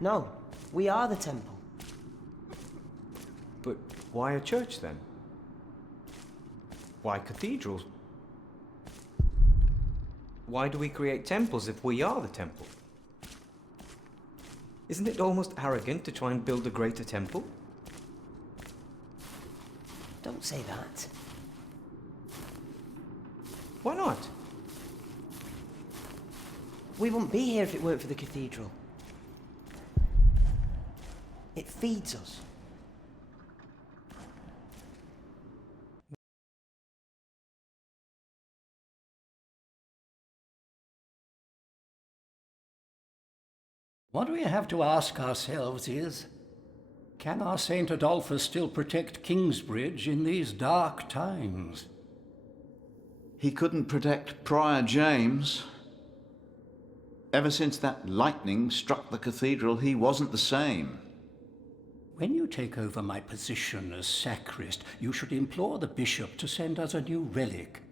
No, we are the temple. But why a church then? Why cathedrals? Why do we create temples if we are the temple? Isn't it almost arrogant to try and build a greater temple? Don't say that. Why not? We wouldn't be here if it weren't for the cathedral. It feeds us. What we have to ask ourselves is, can our Saint Adolphus still protect Kingsbridge in these dark times? He couldn't protect Prior James. Ever since that lightning struck the cathedral, he wasn't the same. When you take over my position as sacrist, you should implore the bishop to send us a new relic.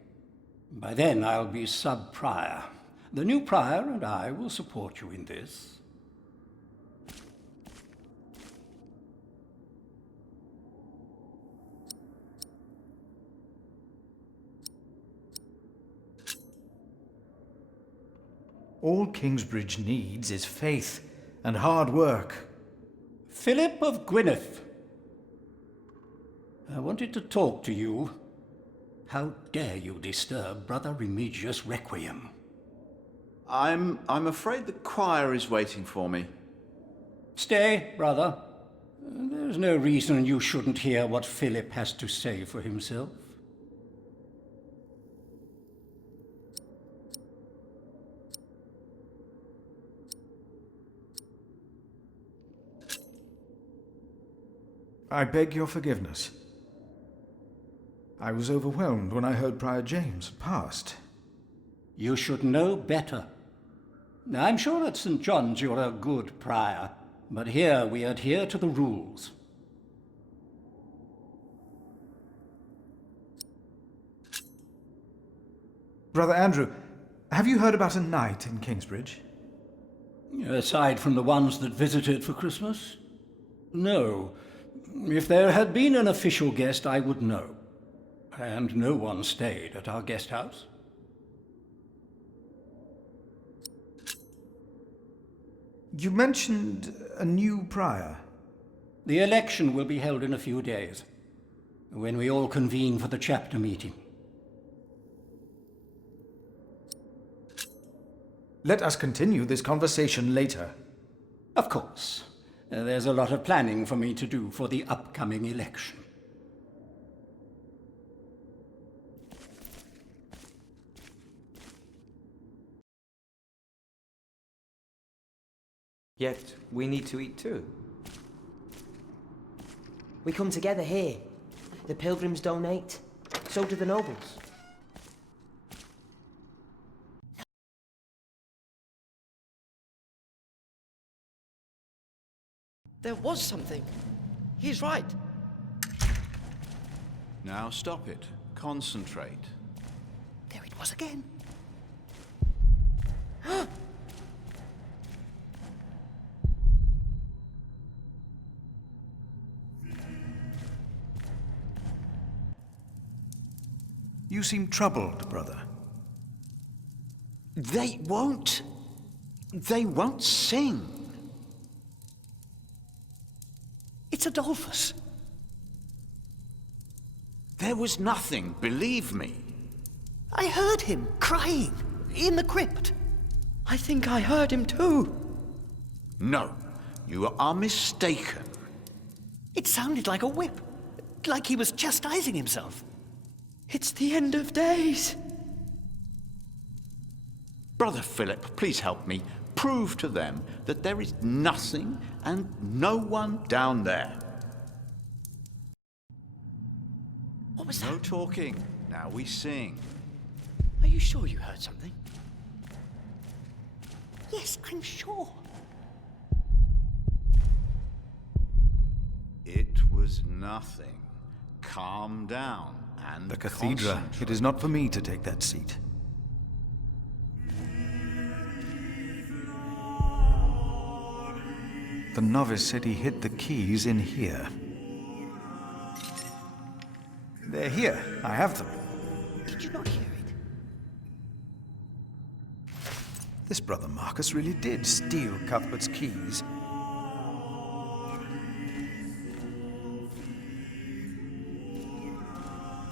By then I'll be sub-prior. The new prior and I will support you in this. All Kingsbridge needs is faith and hard work. Philip of Gwynedd, I wanted to talk to you. How dare you disturb Brother Remigius' requiem? I'm afraid the choir is waiting for me. Stay, brother. There's no reason you shouldn't hear what Philip has to say for himself. I beg your forgiveness. I was overwhelmed when I heard Prior James had passed. You should know better. I'm sure at St. John's you're a good prior, but here we adhere to the rules. Brother Andrew, have you heard about a knight in Kingsbridge? Aside from the ones that visited for Christmas? No. If there had been an official guest, I would know. And no one stayed at our guest house. You mentioned a new prior. The election will be held in a few days, when we all convene for the chapter meeting. Let us continue this conversation later. Of course. There's a lot of planning for me to do for the upcoming election. Yet we need to eat too. We come together here. The pilgrims donate. So do the nobles. There was something. He's right. Now stop it. Concentrate. There it was again. You seem troubled, brother. They won't sing. It's Adolphus. There was nothing, believe me. I heard him crying in the crypt. I think I heard him too. No, you are mistaken. It sounded like a whip, like he was chastising himself. It's the end of days. Brother Philip, please help me. Prove to them that there is nothing and no one down there. What was that? No talking. Now we sing. Are you sure you heard something? Yes, I'm sure. It was nothing. Calm down and The cathedra, it is not for me to take that seat. The novice said he hid the keys in here. They're here. I have them. Did you not hear it? This brother Marcus really did steal Cuthbert's keys.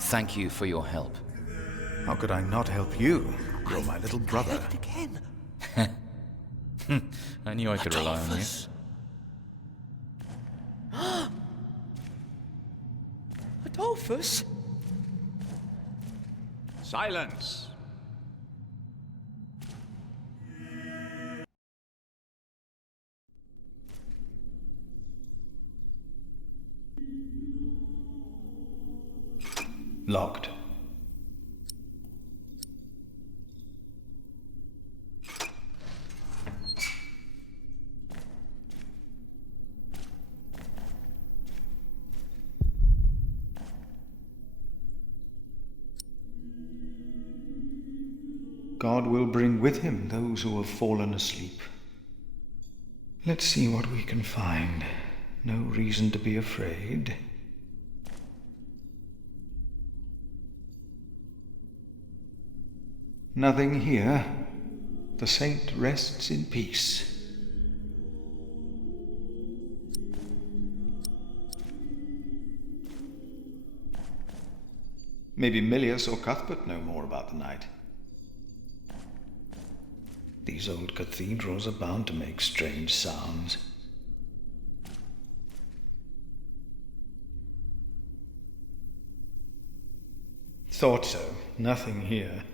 Thank you for your help. How could I not help you? You're my little brother. Heard it again. I knew I could rely on you. Adolphus. Adolphus? Silence! Locked. God will bring with him those who have fallen asleep. Let's see what we can find. No reason to be afraid. Nothing here. The saint rests in peace. Maybe Milius or Cuthbert know more about the night. These old cathedrals are bound to make strange sounds. Thought so. Nothing here.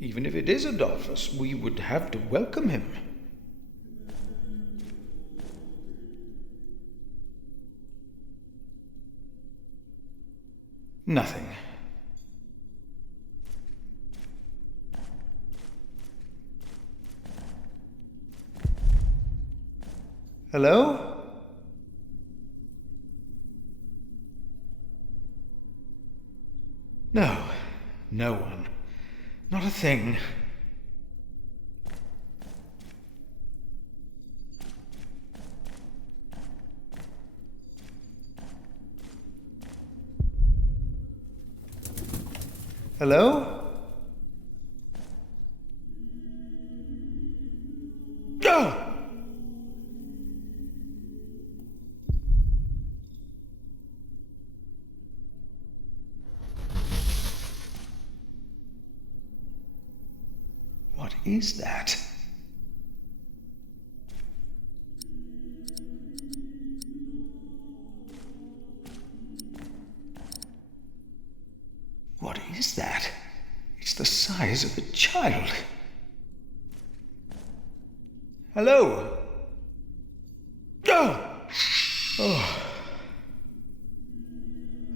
Even if it is Adolphus, we would have to welcome him. Nothing. Hello? No. No one. Not a thing. Hello? Go! What is that? What is that? It's the size of a child. Hello? Oh.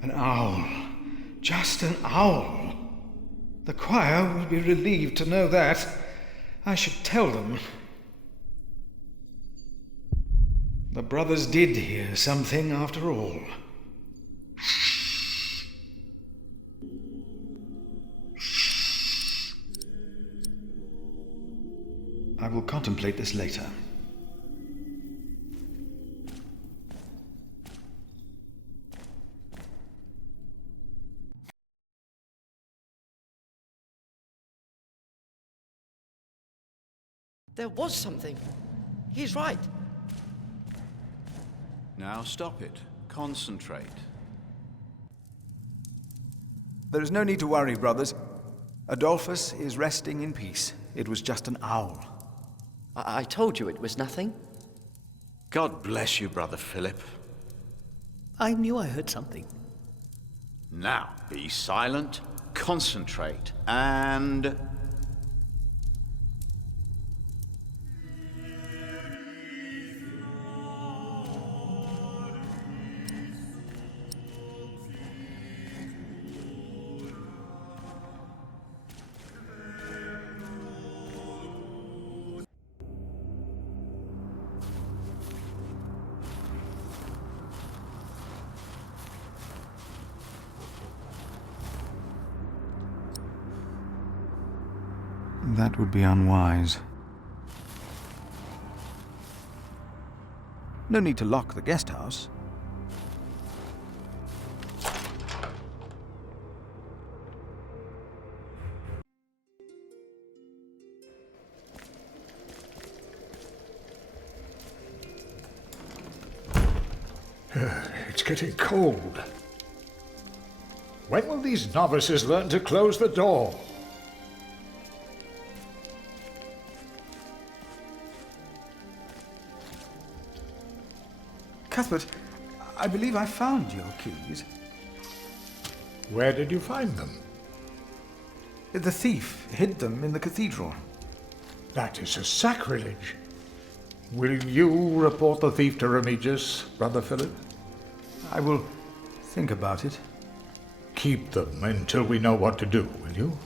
An owl. Just an owl. The choir will be relieved to know that. I should tell them. The brothers did hear something after all. I will contemplate this later. There was something. He's right. Now stop it. Concentrate. There is no need to worry, brothers. Adolphus is resting in peace. It was just an owl. I told you it was nothing. God bless you, Brother Philip. I knew I heard something. Now, be silent, concentrate, and... That would be unwise. No need to lock the guest house. It's getting cold. When will these novices learn to close the door? Cuthbert, I believe I found your keys. Where did you find them? The thief hid them in the cathedral. That is a sacrilege. Will you report the thief to Remigius, Brother Philip? I will think about it. Keep them until we know what to do, will you?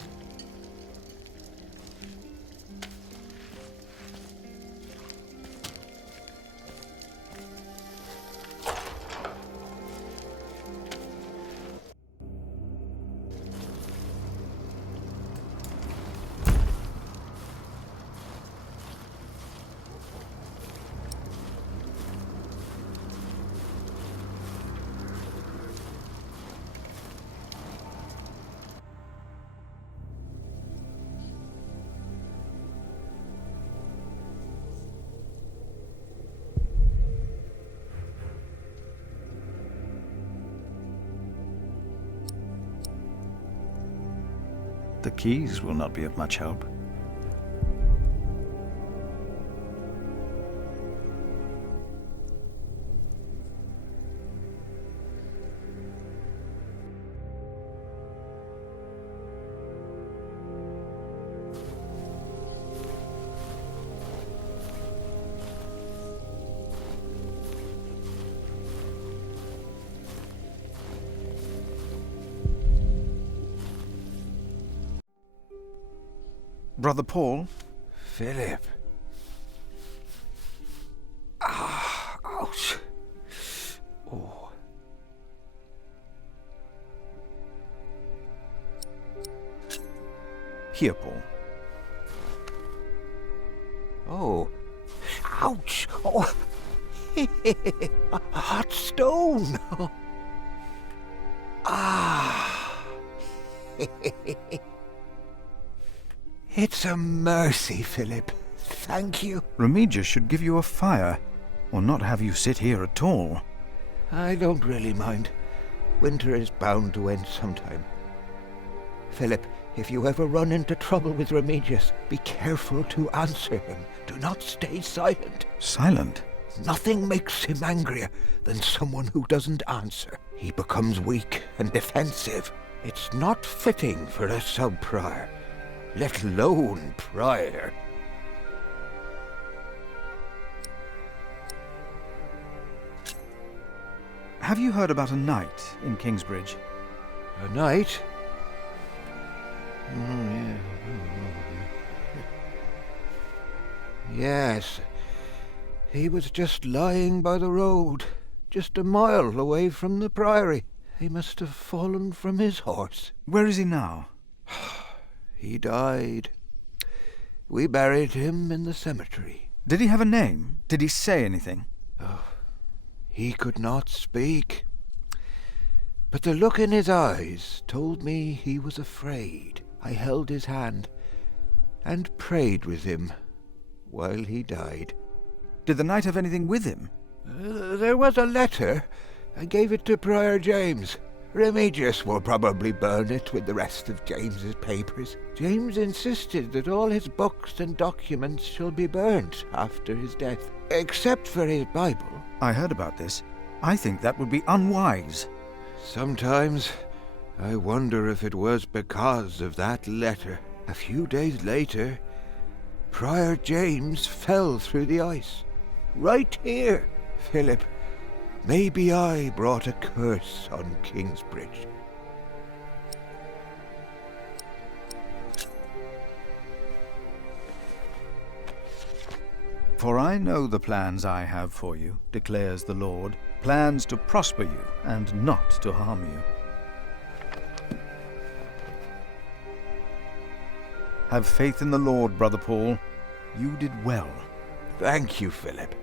The keys will not be of much help. Brother Paul? Philip. Ah, ouch. Oh. Here, Paul. Oh. Ouch. Oh. A hot stone. Ah. It's a mercy, Philip. Thank you. Remigius should give you a fire, or not have you sit here at all. I don't really mind. Winter is bound to end sometime. Philip, if you ever run into trouble with Remigius, be careful to answer him. Do not stay silent. Silent? Nothing makes him angrier than someone who doesn't answer. He becomes weak and defensive. It's not fitting for a sub-prior, let alone prior. Have you heard about a knight in Kingsbridge? A knight? Oh, yeah. Yes. He was just lying by the road, just a mile away from the priory. He must have fallen from his horse. Where is he now? He died. We buried him in the cemetery. Did he have a name? Did he say anything? Oh, he could not speak. But the look in his eyes told me he was afraid. I held his hand and prayed with him while he died. Did the knight have anything with him? There was a letter. I gave it to Prior James. Remigius will probably burn it with the rest of James's papers. James insisted that all his books and documents shall be burnt after his death, except for his Bible. I heard about this. I think that would be unwise. Sometimes I wonder if it was because of that letter. A few days later, Prior James fell through the ice. Right here, Philip. Maybe I brought a curse on Kingsbridge. For I know the plans I have for you, declares the Lord, plans to prosper you and not to harm you. Have faith in the Lord, Brother Paul. You did well. Thank you, Philip.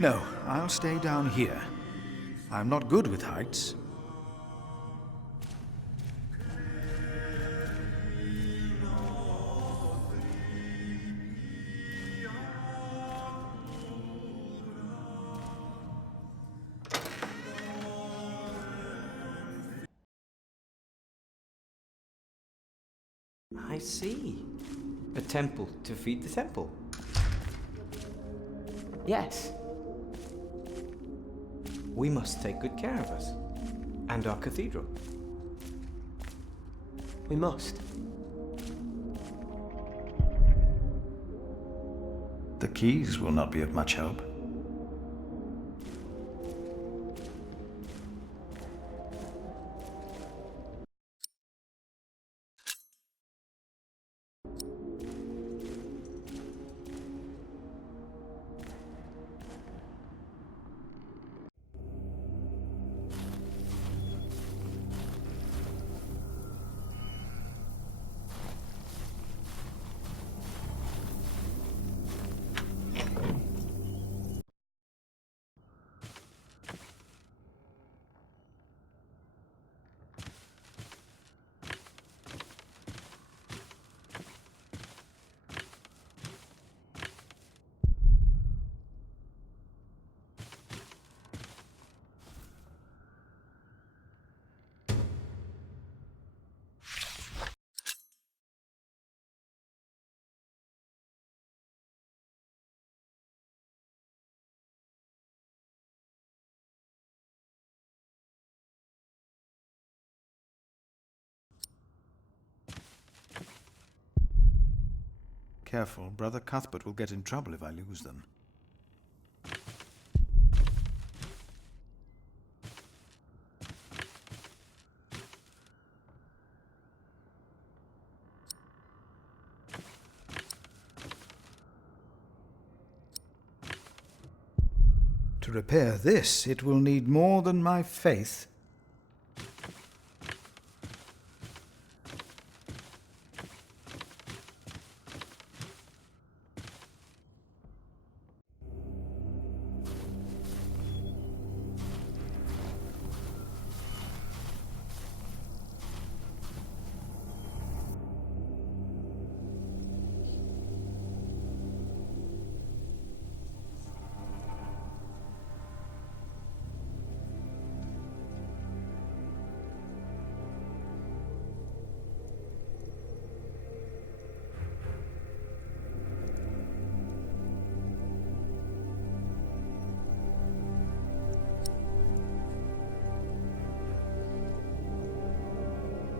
No, I'll stay down here. I'm not good with heights. I see. A temple to feed the temple. Yes. We must take good care of us. And our cathedral. We must. The keys will not be of much help. Careful, Brother Cuthbert will get in trouble if I lose them. To repair this, it will need more than my faith.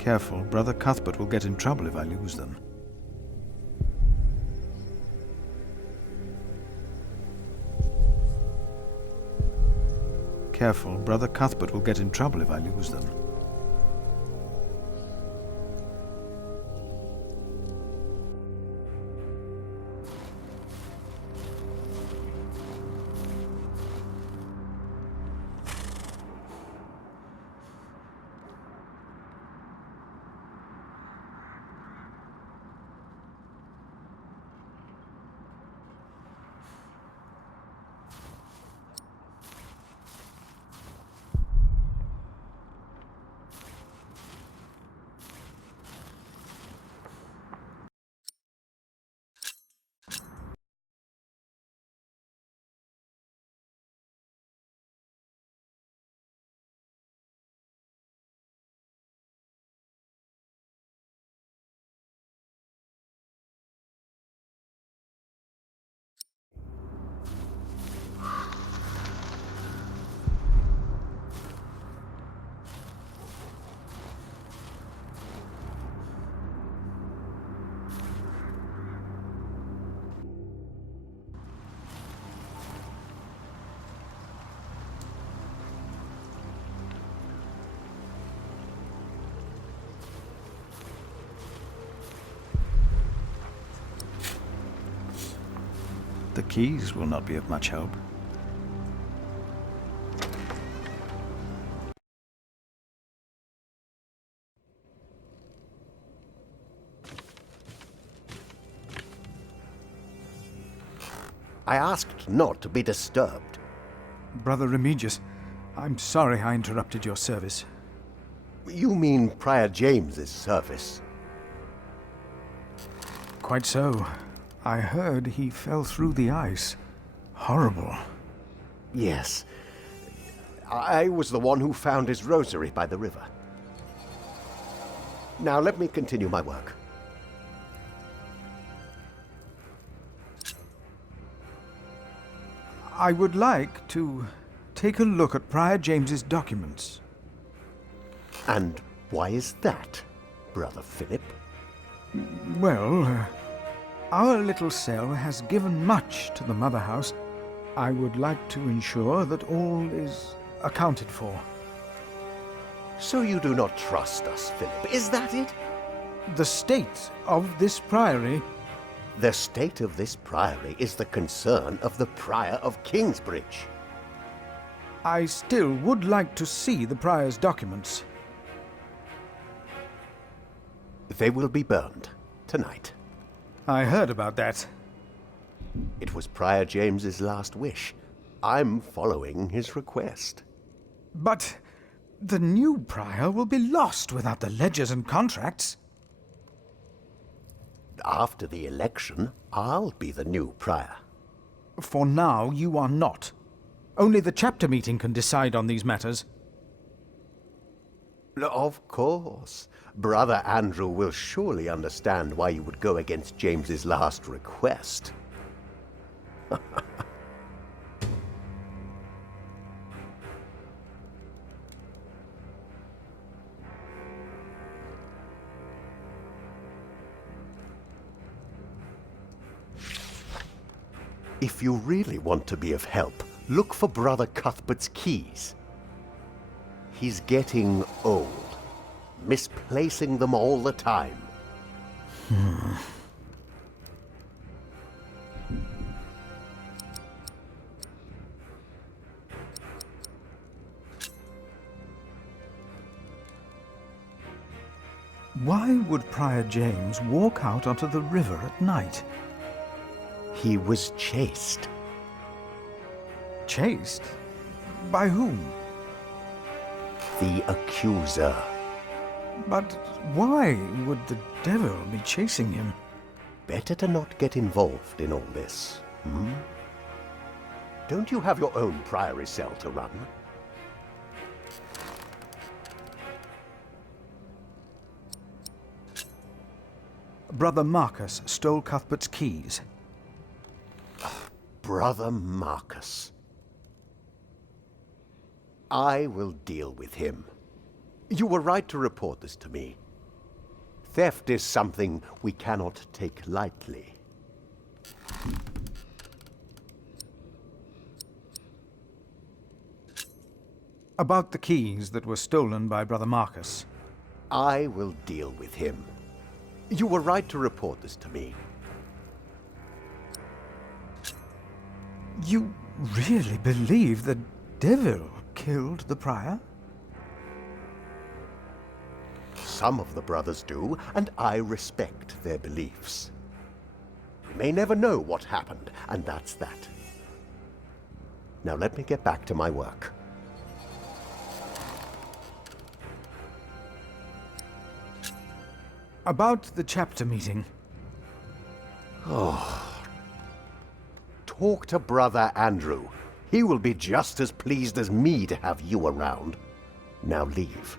Careful, Brother Cuthbert will get in trouble if I lose them. Careful, Brother Cuthbert will get in trouble if I lose them. keys will not be of much help. I asked not to be disturbed. Brother Remigius, I'm sorry I interrupted your service. You mean Prior James's service? Quite so. I heard he fell through the ice. Horrible. Yes. I was the one who found his rosary by the river. Now let me continue my work. I would like to take a look at Prior James's documents. And why is that, Brother Philip? Well, our little cell has given much to the Mother House. I would like to ensure that all is accounted for. So you do not trust us, Philip, is that it? The state of this priory... The state of this priory is the concern of the Prior of Kingsbridge. I still would like to see the prior's documents. They will be burned tonight. I heard about that. It was Prior James's last wish. I'm following his request. But the new prior will be lost without the ledgers and contracts. After the election, I'll be the new prior. For now, you are not. Only the chapter meeting can decide on these matters. Of course. Brother Andrew will surely understand why you would go against James's last request. If you really want to be of help, look for Brother Cuthbert's keys. He's getting old, misplacing them all the time. Why would Prior James walk out onto the river at night? He was chased. Chased? By whom? The accuser. But why would the devil be chasing him? Better to not get involved in all this, hmm? Don't you have your own priory cell to run? Brother Marcus stole Cuthbert's keys. Brother Marcus. I will deal with him. You were right to report this to me. Theft is something we cannot take lightly. About the keys that were stolen by Brother Marcus. I will deal with him. You were right to report this to me. You really believe the devil killed the prior? Some of the brothers do, and I respect their beliefs. We may never know what happened, and that's that. Now let me get back to my work. About the chapter meeting. Talk to Brother Andrew. He will be just as pleased as me to have you around. Now leave.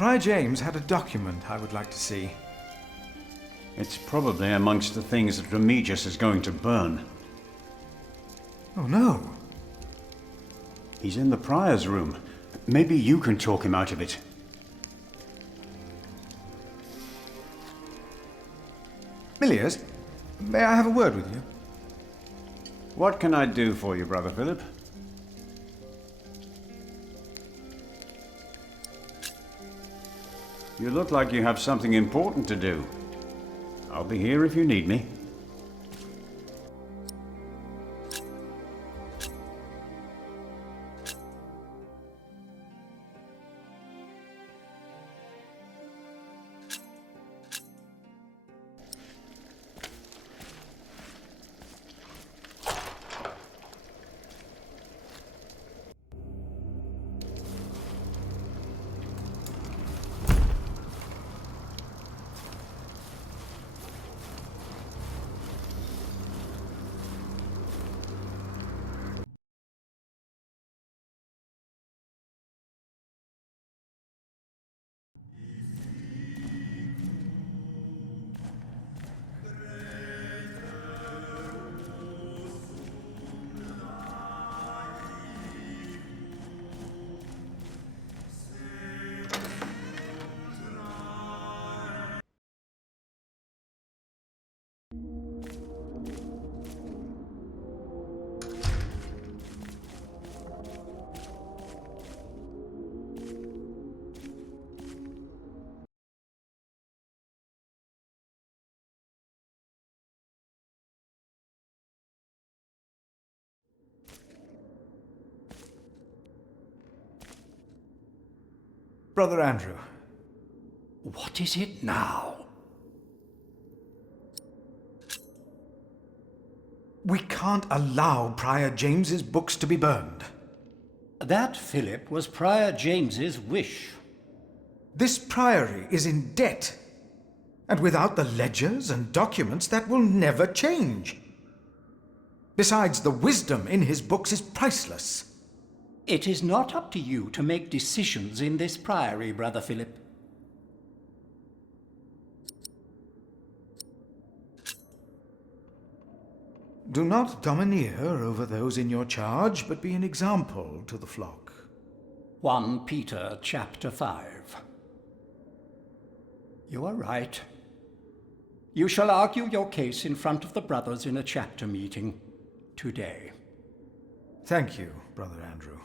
Prior James had a document I would like to see. It's probably amongst the things that Remigius is going to burn. Oh no. He's in the Prior's room. Maybe you can talk him out of it. Milius, may I have a word with you? What can I do for you, Brother Philip? You look like you have something important to do. I'll be here if you need me. Brother Andrew. What is it now? We can't allow Prior James's books to be burned. That, Philip, was Prior James's wish. This priory is in debt. And without the ledgers and documents, that will never change. Besides, the wisdom in his books is priceless. It is not up to you to make decisions in this priory, Brother Philip. Do not domineer over those in your charge, but be an example to the flock. 1 Peter chapter 5. You are right. You shall argue your case in front of the brothers in a chapter meeting today. Thank you, Brother Andrew.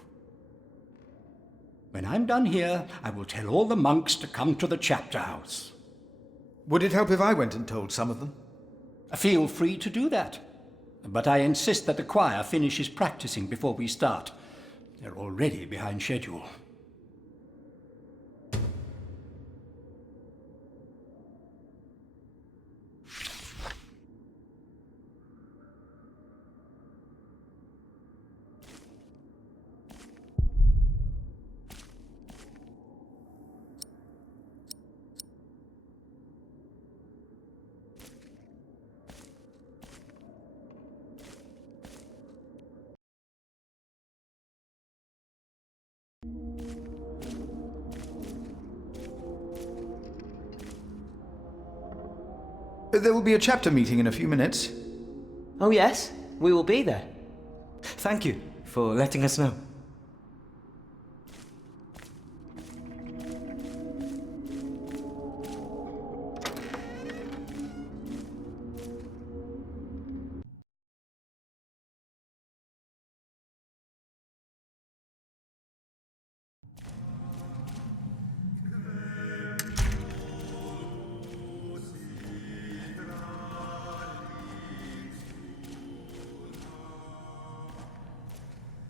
When I'm done here, I will tell all the monks to come to the chapter house. Would it help if I went and told some of them? Feel free to do that. But I insist that the choir finishes practicing before we start. They're already behind schedule. There will be a chapter meeting in a few minutes. Oh yes, we will be there. Thank you for letting us know.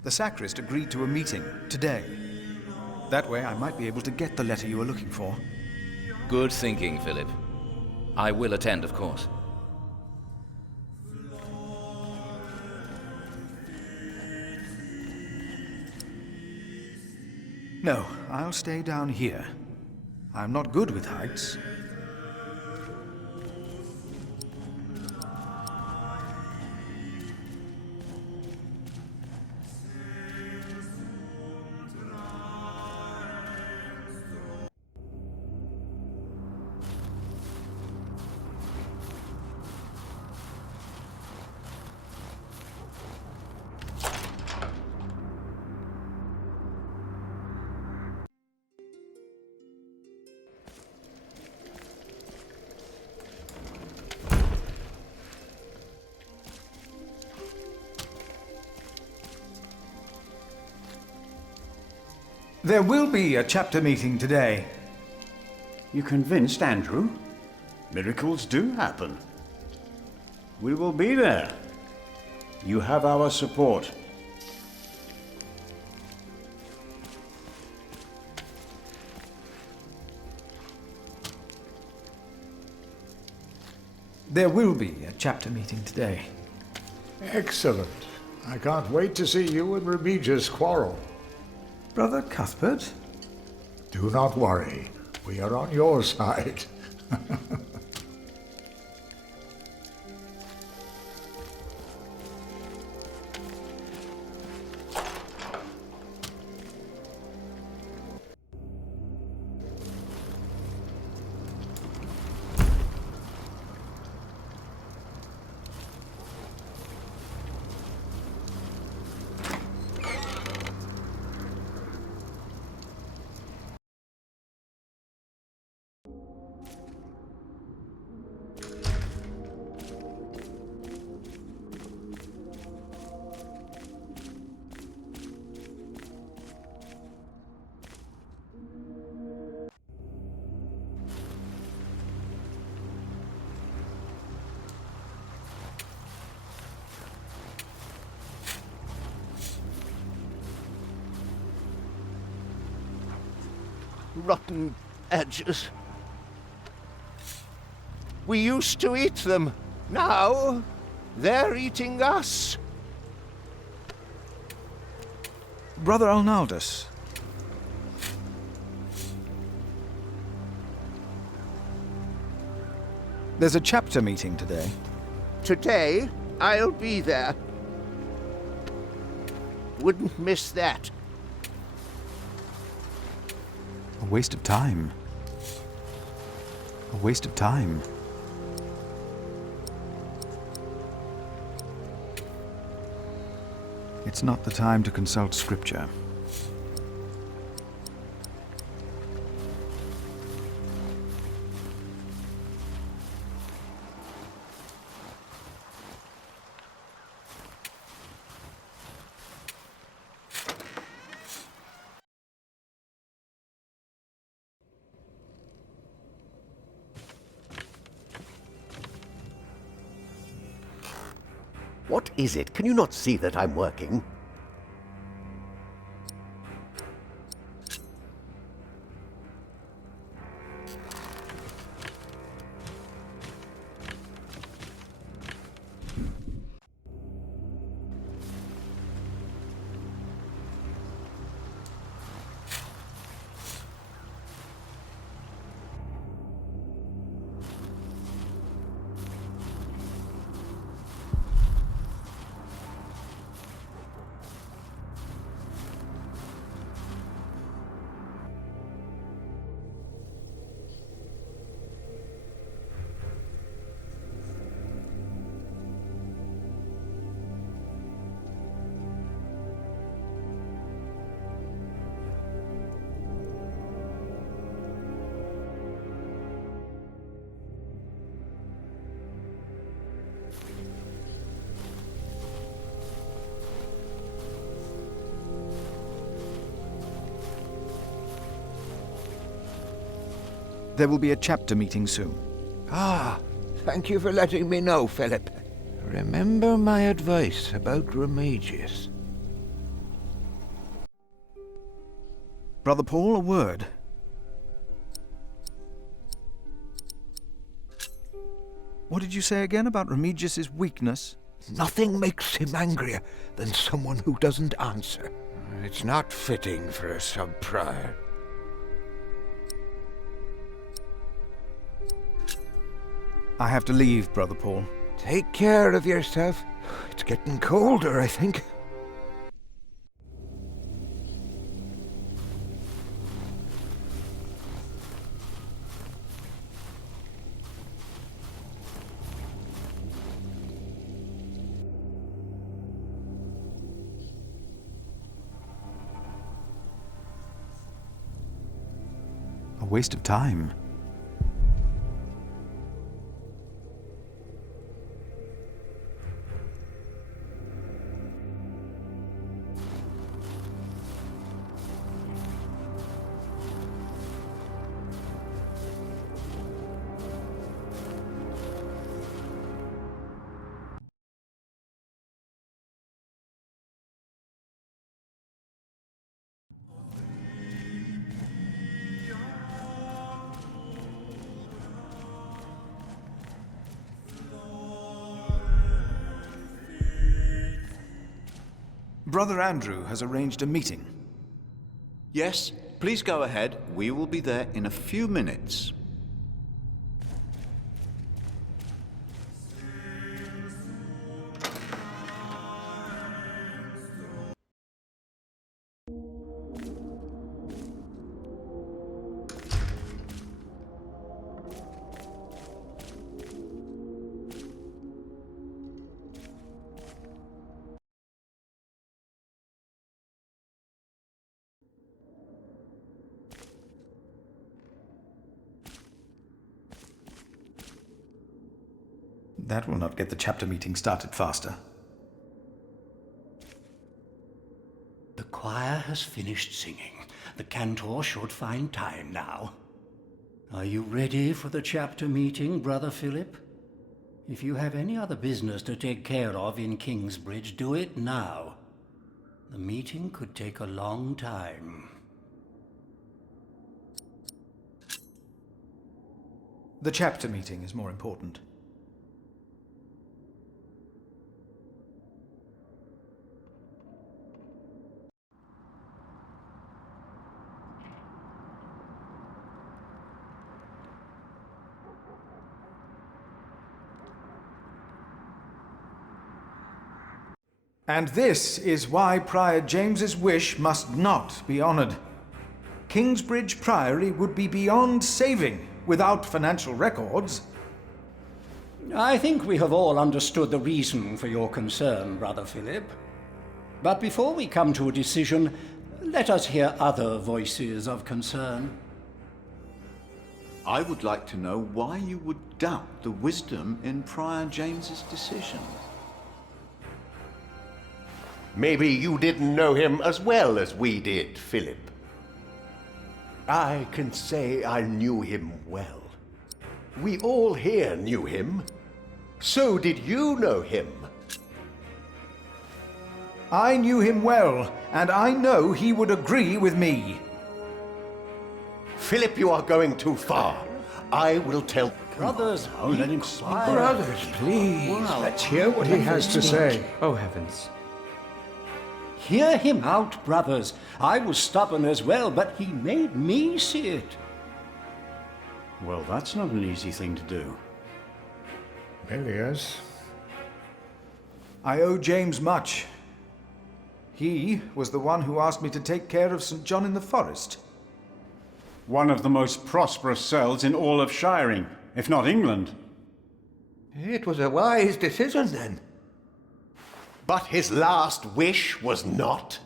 The sacrist agreed to a meeting today. That way I might be able to get the letter you were looking for. Good thinking, Philip. I will attend, of course. No, I'll stay down here. I'm not good with heights. There will be a chapter meeting today. You convinced Andrew? Miracles do happen. We will be there. You have our support. There will be a chapter meeting today. Excellent. I can't wait to see you and Remigius quarrel. Brother Cuthbert? Do not worry. We are on your side. Rotten edges. We used to eat them. Now, they're eating us. Brother Arnaldus. There's a chapter meeting today. Today, I'll be there. Wouldn't miss that. A waste of time. A waste of time. It's not the time to consult scripture. What is it? Can you not see that I'm working? There will be a chapter meeting soon. Ah, thank you for letting me know, Philip. Remember my advice about Remigius. Brother Paul, a word. What did you say again about Remigius's weakness? Nothing makes him angrier than someone who doesn't answer. It's not fitting for a sub-prior. I have to leave, Brother Paul. Take care of yourself. It's getting colder, I think. A waste of time. Brother Andrew has arranged a meeting. Yes, please go ahead. We will be there in a few minutes. That will not get the chapter meeting started faster. The choir has finished singing. The cantor should find time now. Are you ready for the chapter meeting, Brother Philip? If you have any other business to take care of in Kingsbridge, do it now. The meeting could take a long time. The chapter meeting is more important. And this is why Prior James's wish must not be honoured. Kingsbridge Priory would be beyond saving without financial records. I think we have all understood the reason for your concern, Brother Philip. But before we come to a decision, let us hear other voices of concern. I would like to know why you would doubt the wisdom in Prior James's decision. Maybe you didn't know him as well as we did, Philip. I can say I knew him well. We all here knew him. So did you know him. I knew him well, and I know he would agree with me. Philip, you are going too far. I will tell... Brothers, let him speak. Brothers, please. Let's hear what he has to say. Oh, heavens. Hear him out, brothers. I was stubborn as well, but he made me see it. Well, that's not an easy thing to do. Elias, I owe James much. He was the one who asked me to take care of St. John in the Forest. One of the most prosperous cells in all of Shiring, if not England. It was a wise decision then. But his last wish was not.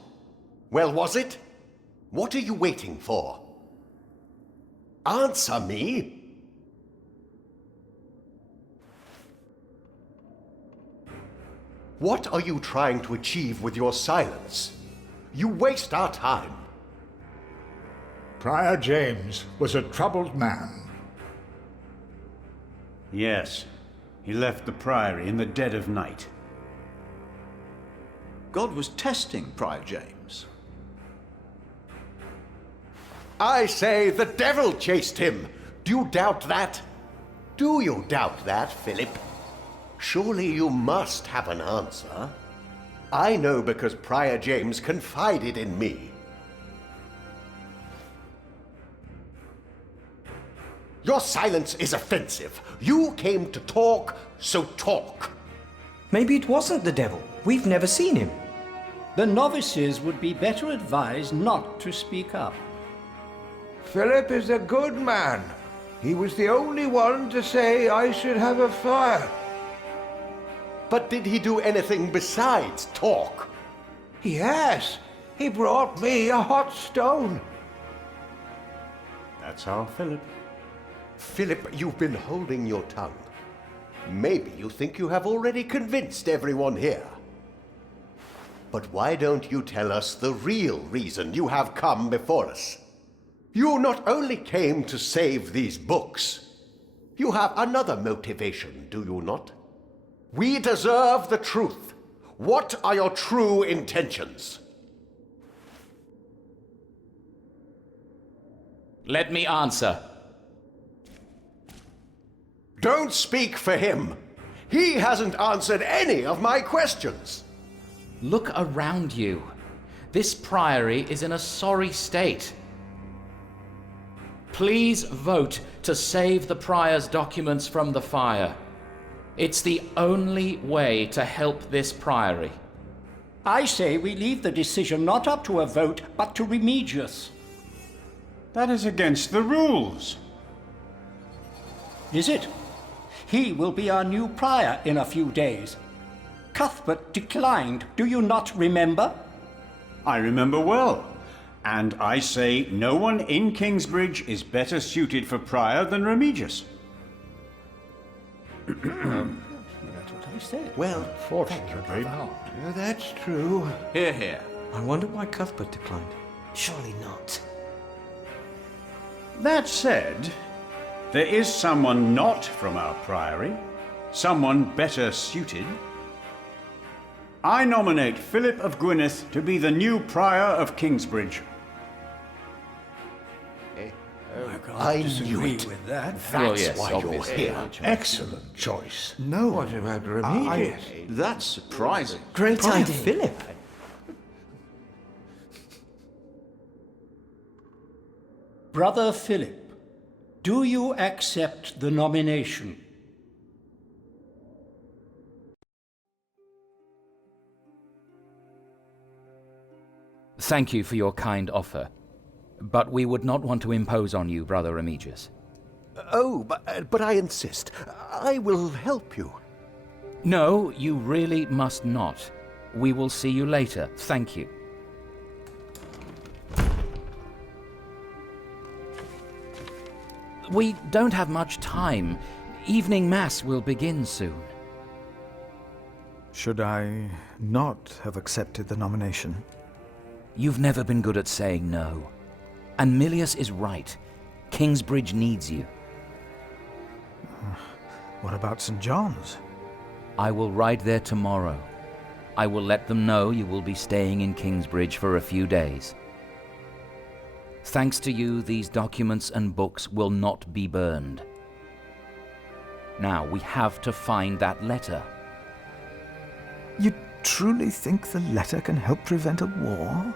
Well, was it? What are you waiting for? Answer me. What are you trying to achieve with your silence? You waste our time. Prior James was a troubled man. Yes, he left the priory in the dead of night. God was testing Prior James. I say the devil chased him. Do you doubt that? Do you doubt that, Philip? Surely you must have an answer. I know because Prior James confided in me. Your silence is offensive. You came to talk, so talk. Maybe it wasn't the devil. We've never seen him. The novices would be better advised not to speak up. Philip is a good man. He was the only one to say I should have a fire. But did he do anything besides talk? Yes, he brought me a hot stone. That's our Philip. Philip, you've been holding your tongue. Maybe you think you have already convinced everyone here. But why don't you tell us the real reason you have come before us? You not only came to save these books, you have another motivation, do you not? We deserve the truth. What are your true intentions? Let me answer. Don't speak for him. He hasn't answered any of my questions. Look around you. This priory is in a sorry state. Please vote to save the prior's documents from the fire. It's the only way to help this priory. I say we leave the decision not up to a vote, but to Remigius. That is against the rules. Is it? He will be our new prior in a few days. Cuthbert declined, do you not remember? I remember well. And I say no one in Kingsbridge is better suited for prior than Remigius. That's what I said. Well, Fortunately not. That's true. Hear, hear. I wonder why Cuthbert declined. Surely not. That said, there is someone not from our priory, someone better suited. I nominate Philip of Gwynedd to be the new prior of Kingsbridge. I knew it. With that. That's yes, why you're obviously. here. Excellent choice. No. What about Remigius? That's surprising. Great Prior idea. Philip. Brother Philip, do you accept the nomination? Thank you for your kind offer, but we would not want to impose on you, Brother Remigius. Oh, but I insist. I will help you. No, you really must not. We will see you later. Thank you. We don't have much time. Evening Mass will begin soon. Should I not have accepted the nomination? You've never been good at saying no. And Milius is right. Kingsbridge needs you. What about St. John's? I will ride there tomorrow. I will let them know you will be staying in Kingsbridge for a few days. Thanks to you, these documents and books will not be burned. Now, we have to find that letter. You truly think the letter can help prevent a war?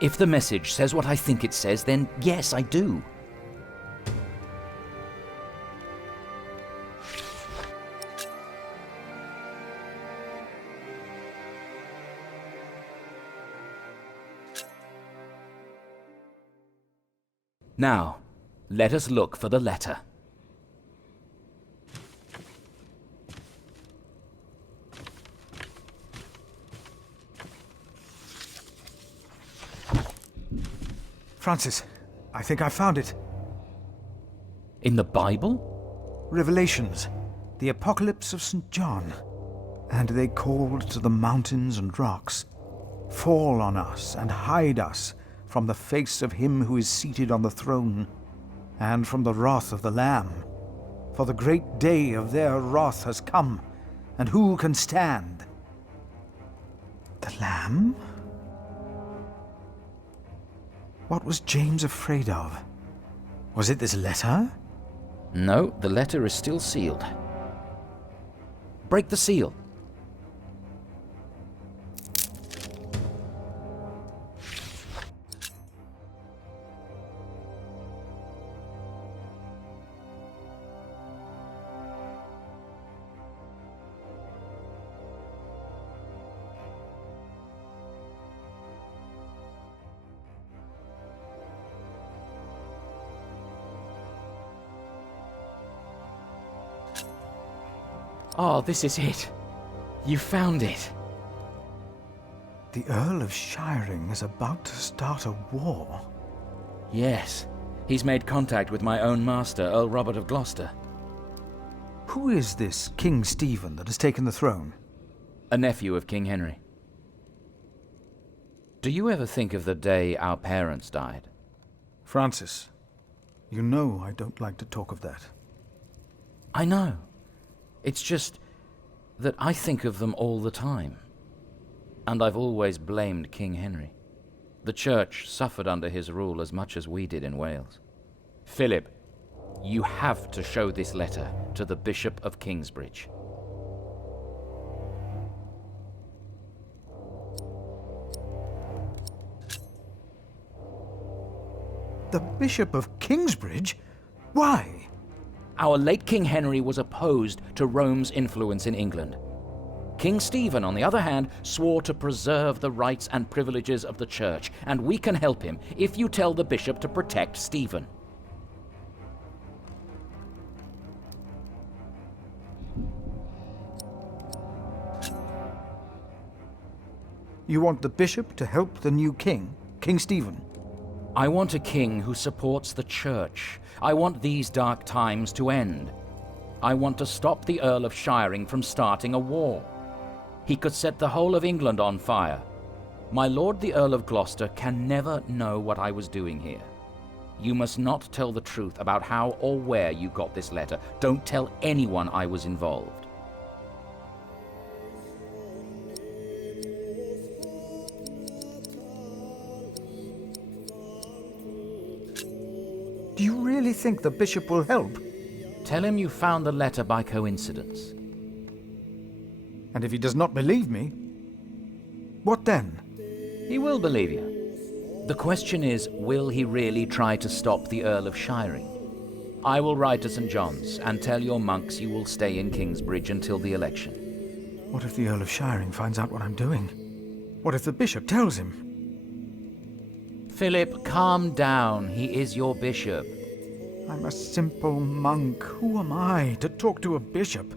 If the message says what I think it says, then yes, I do. Now, let us look for the letter. Francis, I think I found it. In the Bible? Revelations, the Apocalypse of St. John. And they called to the mountains and rocks, "Fall on us and hide us from the face of him who is seated on the throne, and from the wrath of the Lamb. For the great day of their wrath has come, and who can stand?" The Lamb? What was James afraid of? Was it this letter? No, the letter is still sealed. Break the seal. Oh, this is it. You found it. The Earl of Shiring is about to start a war. Yes. He's made contact with my own master, Earl Robert of Gloucester. Who is this King Stephen that has taken the throne? A nephew of King Henry. Do you ever think of the day our parents died? Francis, you know I don't like to talk of that. I know. It's just that I think of them all the time. And I've always blamed King Henry. The Church suffered under his rule as much as we did in Wales. Philip, you have to show this letter to the Bishop of Kingsbridge. The Bishop of Kingsbridge? Why? Our late King Henry was opposed to Rome's influence in England. King Stephen, on the other hand, swore to preserve the rights and privileges of the Church, and we can help him if you tell the bishop to protect Stephen. You want the bishop to help the new king, King Stephen? I want a king who supports the Church. I want these dark times to end. I want to stop the Earl of Shiring from starting a war. He could set the whole of England on fire. My lord the Earl of Gloucester can never know what I was doing here. You must not tell the truth about how or where you got this letter. Don't tell anyone I was involved. Do you really think the bishop will help? Tell him you found the letter by coincidence. And if he does not believe me, what then? He will believe you. The question is, will he really try to stop the Earl of Shiring? I will ride to St. John's and tell your monks you will stay in Kingsbridge until the election. What if the Earl of Shiring finds out what I'm doing? What if the bishop tells him? Philip, calm down. He is your bishop. I'm a simple monk. Who am I to talk to a bishop?